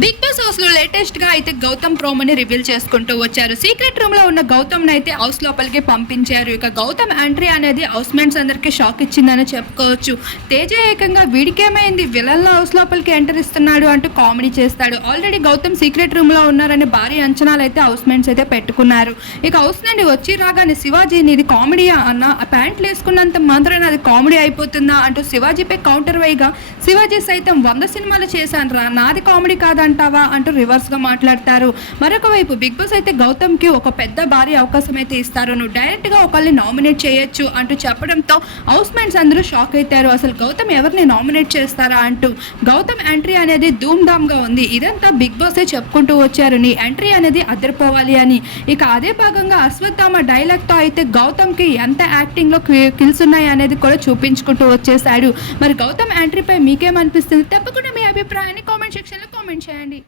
Big boss హౌస్లో లేటెస్ట్గా అయితే గౌతమ్ ప్రోమోని రివీల్ చేసుకుంటూ వచ్చారు. సీక్రెట్ రూమ్లో ఉన్న గౌతమ్ అయితే హౌస్ లోపలికి పంపించారు. ఇక గౌతమ్ ఎంట్రీ అనేది హౌస్ మేట్స్ అందరికి షాక్ ఇచ్చిందని చెప్పుకోవచ్చు. తేజ ఏకంగా వీడికేమైంది? విలన్ల హౌస్ లోపలికి ఎంటర్ ఇస్తున్నాడు అంటూ కామెడీ చేస్తాడు. ఆల్రెడీ గౌతమ్ సీక్రెట్ రూమ్లో ఉన్నారని భారీ అంచనాలు అయితే హౌస్ మేట్స్ అయితే పెట్టుకున్నారు. ఇక హౌస్ నుండి వచ్చి రాగానే శివాజీని ఇది కామెడీయా అన్న? ఆ ప్యాంట్లు వేసుకున్నంత మాత్రం అది కామెడీ అయిపోతుందా? అంటూ శివాజీపై కౌంటర్ వేయగా శివాజీ సైతం వంద సినిమాలు చేశాను రా నాది కామెడీ కాదంటావా అంటూ రివర్స్గా మాట్లాడతారు. మరొక వైపు బిగ్ బాస్ అయితే గౌతమ్కి ఒక పెద్ద భారీ అవకాశం అయితే ఇస్తారు. నువ్వు డైరెక్ట్గా ఒకళ్ళని నామినేట్ చేయొచ్చు అంటూ చెప్పడంతో హౌస్ మేట్స్ అందరూ షాక్ అవుతారు అసలు గౌతమ్ ఎవరిని నామినేట్ చేస్తారా అంటూ గౌతమ్ ఎంట్రీ అనేది ధూమ్ ధామ్గా ఉంది. ఇదంతా బిగ్ బాసే చెప్పుకుంటూ వచ్చారు. నీ ఎంట్రీ అనేది అదిరిపోవాలి అని. ఇక అదే భాగంగా అశ్వత్థామ డైలాగ్తో అయితే గౌతమ్కి ఎంత యాక్టింగ్లో కిల్స్ ఉన్నాయి అనేది కూడా చూపించుకుంటూ వచ్చేసాడు మరి గౌతమ్ ఎంట్రీపై మీకేమనిపిస్తుంది? తప్పకుండా మీ అభిప్రాయాన్ని కామెంట్ సెక్షన్లో కామెంట్ చేయండి.